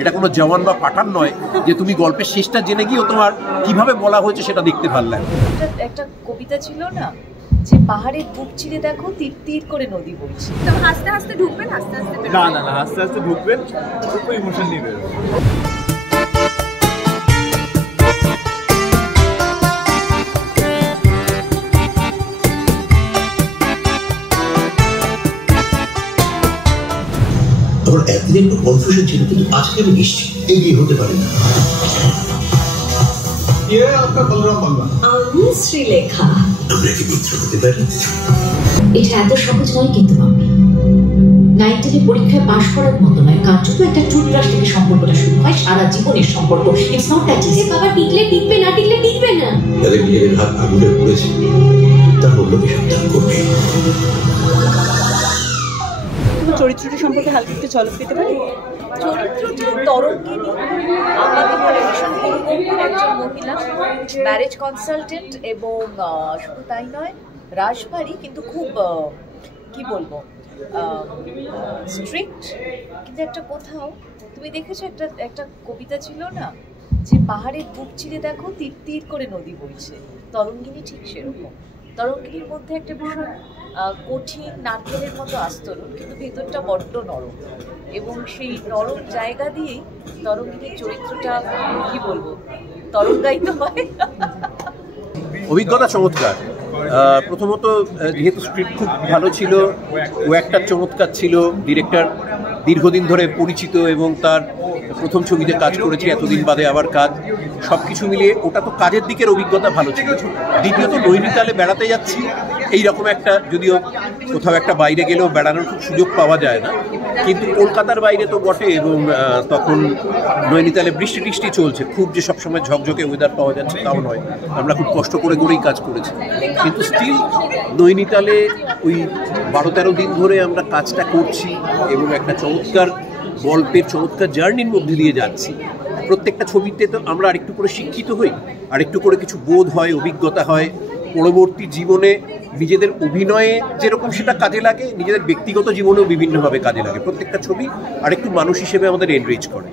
এটা কোনো জওয়ান বা পাঠান নয় যে তুমি গল্পের শেষটা জেনে গিয়েও তোমার কিভাবে বলা হয়েছে সেটা দেখতে ভালো লাগে। একটা কবিতা ছিল না যে পাহাড়ের বুক চিরে দেখো তীর তীর করে নদী বইছে। তো হাসতে হাসতে ঢুকবেন, হাসতে হাসতে না না না হাসতে হাসতে ঢুকবেন, খুব ইমোশন নিয়ে বেরোবেন। আমার একদিন একটু কনফিউশন ছিল, কিন্তু আজকে আমি নিশ্চিত এগিয়ে হতে পারি না। আমি শ্রীলেখা। আমরা কি মিত্র হতে পারি? এটা এত সহজ নয় কিন্তু মাম্মি। 9 10 পরীক্ষায় পাশ করার মতো নয়, কারণ যদি একটা টুথব্রাশ থেকে সম্পর্কটা শুরু হয় সারা জীবনের সম্পর্ক। It's not that easy. বাবা টিকলে টিকবে না, টিকলে টিকবে না। তাদের নিজেদের হাত আগুনে পড়েছে, তার অন্যকে সাবধান করবে। চরিত্রটি সম্পর্কে হালকা একটু ঝলক পেতে পারি? চরিত্রটি তরঙ্গিনী, আমাদের টেলিভিশন পরিবহনের একজন মহিলা, ম্যারেজ কনসালটেন্ট, এবং শুধু তাই নয় রাশভারী, কিন্তু খুব কি বলবো স্ট্রিক্ট। কিন্তু একটা কোথাও তুমি দেখেছো একটা কবিতা ছিল না যে পাহাড়ের বুক চিরে দেখো তীর তীর করে নদী বইছে, তরঙ্গিনী ঠিক সেরকম। তরঙ্গিনীর মধ্যে একটা ভীষণ কঠিন নারকেলের মতো আস্তরণ, কিন্তু ভেতরটা বড্ড নরম, এবং সেই নরম জায়গা দিয়েই তরঙ্গিনীর চরিত্রটা কি বলবো তরঙ্গায়িত হয়। অভিজ্ঞতা চমৎকার। প্রথমত যেহেতু স্ক্রিপ্ট খুব ভালো ছিল, ও একটা চমৎকার ছিল, ডিরেক্টর দীর্ঘদিন ধরে পরিচিত এবং তার প্রথম ছবিতে কাজ করেছি, এতদিন বাদে আবার কাজ, সব কিছু মিলিয়ে ওটা তো কাজের দিকের অভিজ্ঞতা ভালো ছিল। দ্বিতীয়ত নৈনিতালে বেড়াতে যাচ্ছি, এইরকম একটা, যদিও কোথাও একটা বাইরে গেলেও বেড়ানোর খুব সুযোগ পাওয়া যায় না, কিন্তু কলকাতার বাইরে তো বটে, এবং তখন নৈনিতালে বৃষ্টি টিষ্টি চলছে, খুব যে সবসময় ঝকঝকে ওয়েদার পাওয়া যাচ্ছে তাও নয়, আমরা খুব কষ্ট করে করেই কাজ করেছি, কিন্তু স্টিল নৈনিতালে ওই 12-13 দিন ধরে আমরা কাজটা করছি এবং একটা চমৎকার গল্পের চমৎকার জার্নির মধ্যে দিয়ে যাচ্ছি। প্রত্যেকটা ছবিতে তো আমরা আরেকটু করে শিক্ষিত হই, আরেকটু করে কিছু বোধ হয়, অভিজ্ঞতা হয়, পরবর্তী জীবনে নিজেদের অভিনয়ে যেরকম সেটা কাজে লাগে, নিজেদের ব্যক্তিগত জীবনেও বিভিন্নভাবে কাজে লাগে। প্রত্যেকটা ছবি আরেকটু মানুষ হিসেবে আমাদের এনরিচ করে।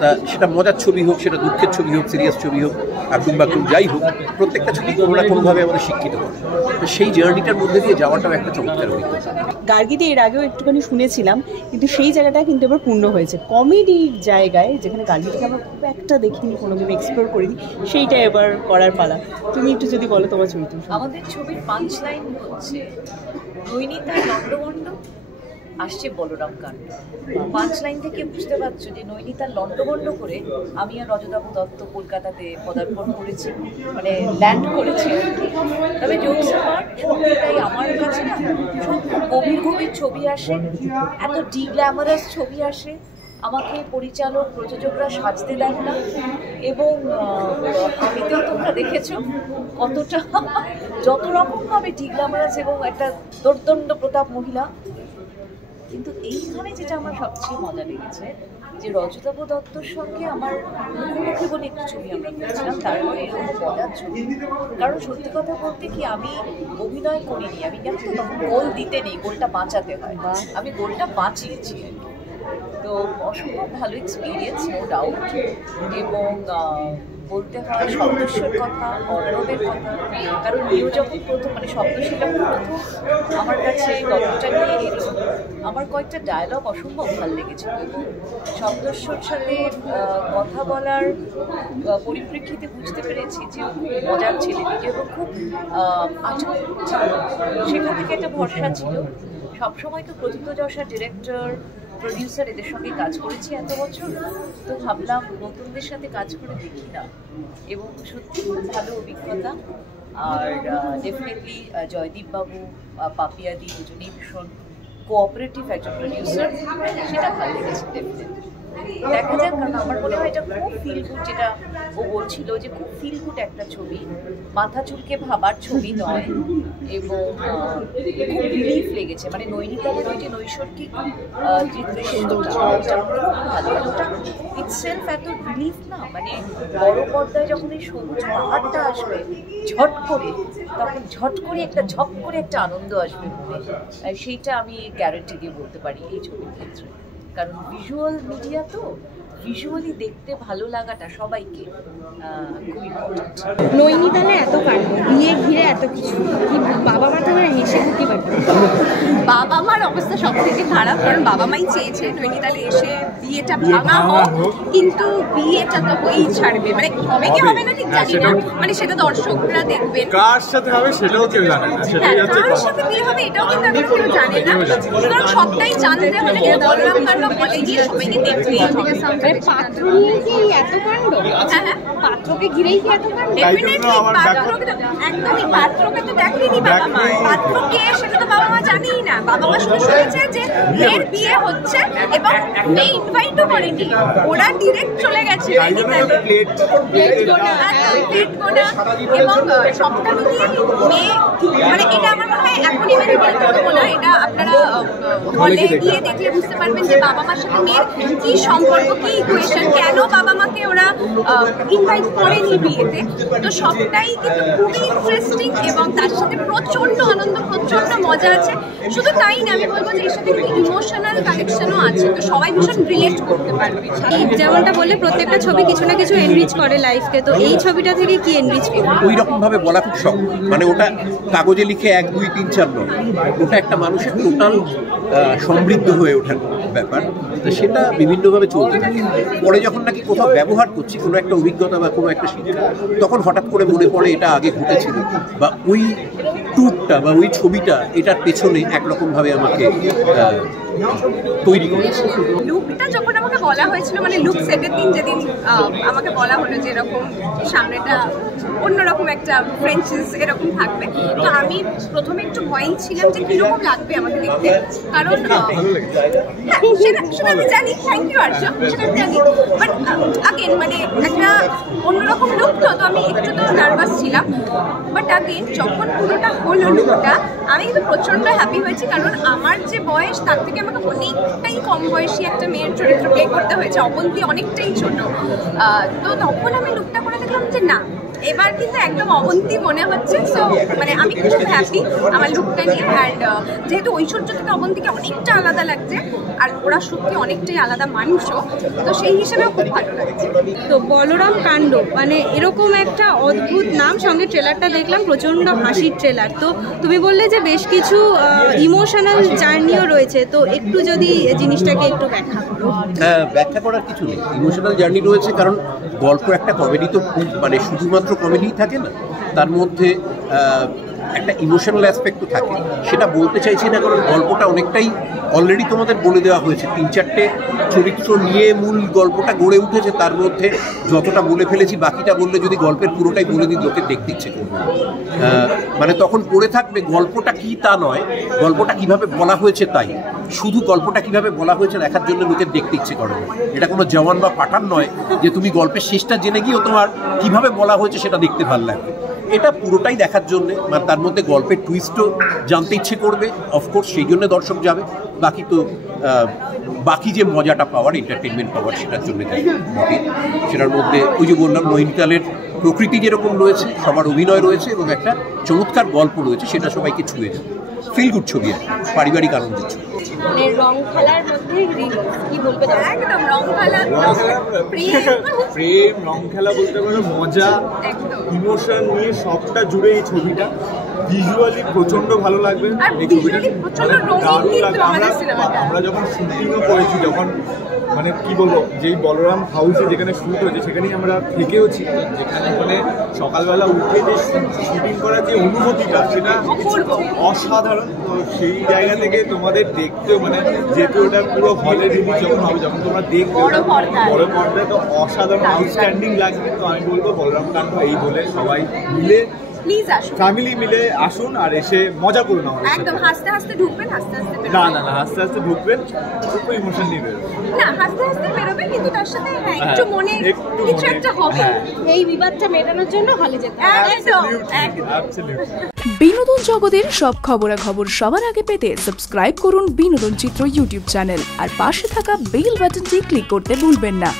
তা সেটা মজার ছবি হোক, সেটা দুঃখের ছবি হোক, সিরিয়াস ছবি হোক, আকুম বাকুম যাই হোক, প্রত্যেকটা ছবি কোনো না কোনোভাবে আমাদের শিক্ষিত করে। তো সেই জার্নিটার মধ্যে দিয়ে যাওয়াটাও একটা চমৎকার অভিজ্ঞতা। গার্গীতে এর আগেও একটুখানি শুনেছিলাম, কিন্তু সেই জায়গাটা কিন্তু এবার পূর্ণ হয়েছে। কমেডির জায়গায় যেখানে গার্গীটাকে আমরা খুব একটা দেখিনি, কোনোদিন এক্সপ্লোর করিনি, সেইটা এবার করার পালা। তুমি একটু যদি বলো তোমার চরিত্র। আমাদের ছবির 5 লাইন হচ্ছে নৈনিতা লন্ডভন্ড, আসছে বলরাম কাণ্ড। 5 লাইন থেকে বুঝতে পারছো যে নৈনিতার লন্ডভন্ড করে আমি আর রজতাভ দত্ত কলকাতাতে পদার্পণ করেছি, মানে ল্যান্ড করেছি। তবে জোকস সত্যিটাই আমার কাছে না খুব গভীর গভীর ছবি আসে, এত ডিগ্ল্যামারাস ছবি আসে, আমাকে পরিচালক প্রযোজকরা সাজতে দেন না, এবং আমিতেও তোমরা দেখেছো কতটা যত রকমভাবে ডিগ্ল্যামারাস এবং একটা দুর্দণ্ড প্রতাপ মহিলা। কিন্তু এইখানে যেটা আমার সবচেয়ে মজা লেগেছে যে রজতাভ দত্তর সঙ্গে আমার মুখোমুখি বলে একটু ছবি আমরা করেছিলাম, তারপরে এরকম মজার ছবি। কারণ সত্যি কথা বলতে কি, আমি অভিনয় করিনি, আমি জানি তো তখন গোল দিতে নেই, গোলটা বাঁচাতে হয়, আমি গোলটা বাঁচিয়েছি। তো অসম্ভব ভালো এক্সপিরিয়েন্স, নো ডাউট। এবং বলতে হয় সপ্তর্ষির কথা, অর্ণবের কথা, কারণ নিউ যখন প্রথম, মানে সপ্তর্ষি যখন প্রথম আমার কাছে গল্পটা নিয়ে এলো, আমার কয়েকটা ডায়লগ অসম্ভব ভালো লেগেছিল, এবং সপ্তর্ষির সাথে কথা বলার পরিপ্রেক্ষিতে বুঝতে পেরেছি যে খুব মজার ছেলেটিকে এবং খুব আচরণ ছিল, সেখান থেকে একটা ভরসা ছিল। সবসময় তো প্রথিতযশা ডিরেক্টর, প্রডিউসার এদের সঙ্গে কাজ করেছি এত বছর, তো ভাবলাম নতুনদের সাথে কাজ করে দেখি না, এবং সত্যি খুব ভালো অভিজ্ঞতা। আর ডেফিনেটলি জয়দীপ বাবু, পাপিয়াদি দুজনেই ভীষণ কোঅপারেটিভ একজন প্রডিউসার, সেটা ভালো লেগেছে ডেফিনেটলি। দেখা যাক, কারণ আমার মনে হয় এটা খুব ফিল গুড, যেটা ও বলছিল যে খুব ফিল গুড একটা ছবি, মাথা চুলকে ভাবার ছবি নয়, এবং খুব রিলিফ লেগেছে। মানে নৈনিতালের ওই যে নৈসর্গিক যে দৃশ্যটা ভালো, ওটা ইটসেলফ এত রিলিফ না, মানে বড় পর্দায় যখন এই সবুজ পাহাড়টা আসবে ঝট করে, তখন ঝট করে একটা ঝপ করে একটা আনন্দ আসবে মনে, সেইটা আমি গ্যারান্টি দিয়ে বলতে পারি এই ছবির ক্ষেত্রে। কারণ ভিজুয়াল মিডিয়া তো ভিজুয়ালি দেখতে ভালো লাগাটা সবাইকে খুব ইম্পর্টেন্ট। নৈনিতালে এত কাণ্ড, বিয়ে ঘিরে এত কিছু, কি বাবা মা তোমার হেসে কি পারবে? বাবা মার অবস্থা সব থেকে খারাপ, কারণ বাবা মাই চেয়েছে নৈনিতালে এসে বিয়েটা ভাঙা হোক, কিন্তু বিয়েটা তো হয়েই ছাড়বে, মানে হবে কি হবে না ঠিক জানি না, মানে সেটা দর্শকরা দেখবেন। কার সাথে হবে সেটাও কেউ জানে না, সেটাই হচ্ছে কার সাথে বিয়ে হবে এটাও কিন্তু এখন কেউ জানে না, সুতরাং সবটাই জানতে হলে কিন্তু বলরাম কাণ্ড বলে গিয়ে সবাইকে দেখতেই হবে। পাত্র নিয়ে কি এত কাণ্ড? হ্যাঁ, পাত্রকে ঘিরেই কি এত কাণ্ড? ডেফিনেটলি পাত্রকে একদমই, পাত্রকে তো দেখেনি বাবা মা, পাত্র কে সেটা তো বাবা মা জানেই না। বাবা মা শুধু শুনেছে যে মেয়ের বিয়ে হচ্ছে এবং মেয়ে ইনভাইটও করেনি, ওরা ডিরেক্ট চলে গেছে প্লেট গোনা এবং সবটা মিলিয়ে মেয়ে, মানে এটা আমার মনে হয় এখনই মেনে বলতে পারবো না, এটা আপনারা হলে গিয়ে দেখলে বুঝতে পারবেন যে বাবা মার সাথে মেয়ের কি সম্পর্ক, কি ইকুয়েশন, কেন বাবা মাকে ওরা ইনভাইট করেনি বিয়েতে। তো সবটাই কিন্তু খুবই ইন্টারেস্টিং এবং তার সাথে প্রচন্ড আনন্দ, প্রচন্ড মজা আছে। শুধু তাই না, আমি বলবো যে এর সাথে কিন্তু ইমোশনাল কানেকশনও আছে, তো সবাই ভীষণ রিলেট করতে পারবে। যেমনটা বললে প্রত্যেকটা ছবি কিছু না কিছু এনরিচ করে লাইফকে, তো এই ছবিটা থেকে কি এনরিচ করবে? ওই রকম ভাবে বলা খুব শখ, মানে ওটা কাগজে লিখে 1 2 3 4 নয়, ওটা একটা মানুষের টোটাল সমৃদ্ধ হয়ে ওঠার ব্যাপার। তো সেটা বিভিন্নভাবে চলতে থাকে। পরে যখন নাকি কোথাও ব্যবহার করছি কোনো একটা অভিজ্ঞতা বা কোনো একটা শিক্ষা, তখন হঠাৎ করে মনে পড়ে এটা আগে ঘটেছিল, বা ওই ট্যুরটা বা ওই ছবিটা এটার পেছনে একরকমভাবে আমাকে তৈরি করেছে। লুকটা যখন আমাকে বলা হয়েছিল, মানে লুক সেটের দিন যেদিন আমাকে বলা হলো যে এরকম সামনেটা অন্যরকম একটা ফ্রেঞ্চিস এরকম থাকবে, তো আমি প্রথমে একটু ভয়ই ছিলাম যে কিরকম লাগবে আমাকে দেখতে, কারণ সেটা আমি জানি, থ্যাংক ইউ আর্য, সেটা আমি জানি, বাট আগেন মানে একটা অন্যরকম লুক, তো আমি একটু তো নার্ভাস ছিলাম। বাট আগেন যখন পুরোটা হলো লুকটা, আমি কিন্তু প্রচণ্ড হ্যাপি হয়েছি, কারণ আমার যে বয়স তার থেকে আমাকে অনেকটাই কম বয়সী একটা মেয়ের চরিত্র প্লে করতে হয়েছে, অবন্তী অনেকটাই ছোট। তো তখন আমি লুকটা করে দেখলাম যে না, এবার কিন্তু একদম অবন্তী মনে হচ্ছে। সো মানে আমি খুব হ্যাপি আমার লুকটা নিয়ে, অ্যান্ড যেহেতু ঐশ্বর্য থেকে অবন্তীকে অনেকটা আলাদা লাগছে, আর ওরা সত্যি অনেকটাই আলাদা মানুষও, তো সেই হিসেবেও খুব ভালো লাগছে। তো বলরাম কাণ্ড মানে এরকম একটা অদ্ভুত নাম, সঙ্গে ট্রেলারটা দেখলাম প্রচণ্ড হাসির ট্রেলার, তো তুমি বললে যে বেশ কিছু ইমোশনাল জার্নিও রয়েছে, তো একটু যদি জিনিসটাকে একটু ব্যাখ্যা করো। হ্যাঁ, ব্যাখ্যা করার কিছু নেই, ইমোশনাল জার্নি রয়েছে, কারণ গল্প একটা কমেডি তো মানে শুধুমাত্র কমেডিই থাকে না, তার মধ্যে একটা ইমোশনাল অ্যাসপেক্টও থাকে। সেটা বলতে চাইছি না, কারণ গল্পটা অনেকটাই অলরেডি তোমাদের বলে দেওয়া হয়েছে, 3-4টে চরিত্র নিয়ে মূল গল্পটা গড়ে উঠেছে, তার মধ্যে যতটা বলে ফেলেছি, বাকিটা বললে যদি গল্পের পুরোটাই বলে দিই লোকের দেখতে ইচ্ছে করবে, মানে তখন পড়ে থাকবে গল্পটা কি তা নয়, গল্পটা কিভাবে বলা হয়েছে তাই, শুধু গল্পটা কিভাবে বলা হয়েছে দেখার জন্য লোকের দেখতে ইচ্ছে করে। এটা কোনো জওয়ান বা পাঠান নয় যে তুমি গল্পের শেষটা জেনে গিয়েও তোমার কিভাবে বলা হয়েছে সেটা দেখতে ভালো লাগবে। এটা পুরোটাই দেখার জন্যে, মানে তার মধ্যে গল্পের টুইস্টও জানতে ইচ্ছে করবে, অফকোর্স সেই জন্য দর্শক যাবে। বাকি তো বাকি যে মজাটা পাওয়ার, এন্টারটেনমেন্ট পাওয়ার, সেটার জন্য যাবে। সেটার মধ্যে ওই যে বললাম নৈনিতালের প্রকৃতি যেরকম রয়েছে, সবার অভিনয় রয়েছে এবং একটা চমৎকার গল্প রয়েছে, সেটা সবাইকে ছুঁয়ে যাবে। ফিল গুড ছবি, পারিবারিক আনন্দের ছবি। মানে রং খেলার মধ্যে কি বলবে? একদম রং খেলা, প্রেম, রং খেলা বলতে পারো, মজা, ইমোশন নিয়ে সবটা জুড়ে এই ছবিটা। ভিজুয়ালি প্রচন্ড ভালো লাগবে এই ছবিটা, আমরা যখন শুটিংও করেছি, যখন মানে কি বলবো, যেই বলরাম হাউসে যেখানে শুট হয়েছে সেখানেই আমরা থেকেওছি, যেখানে মানে সকালবেলা উঠে যে শুটিং করার যে অনুভূতিটা সেটা অসাধারণ। তো সেই জায়গা থেকে তোমাদের দেখতেও মানে যেহেতু ওটা পুরো হলে রিলিজ যখন হবে, যখন তোমরা দেখবে বড় পর্দায়, তো অসাধারণ আউটস্ট্যান্ডিং লাগবে। তো আমি বলবো বলরাম কাণ্ড এই বলে সবাই মিলে প্লিজ আসুন, ফ্যামিলি মিলে আসুন আর এসে মজা করুন আমাদের সাথে। একদম হাসতে হাসতে ঢুকবেন, হাসতে হাসতে না না না হাসতে হাসতে ঢুকবেন, খুব ইমোশন নিয়ে বেরোবেন। না, হাসতে হাসতে বেরোবেন, কিন্তু তার সাথে একটু মনে কিছু একটা হবে। এই বিবাদটা মেটানোর জন্য হলে যেতে একদম। বিনোদন জগতের সব খবরাখবর সবার আগে পেতে সাবস্ক্রাইব করুন বিনোদন চিত্র ইউটিউব চ্যানেল, আর পাশে থাকা বেল বাটনটি ক্লিক করতে ভুলবেন না।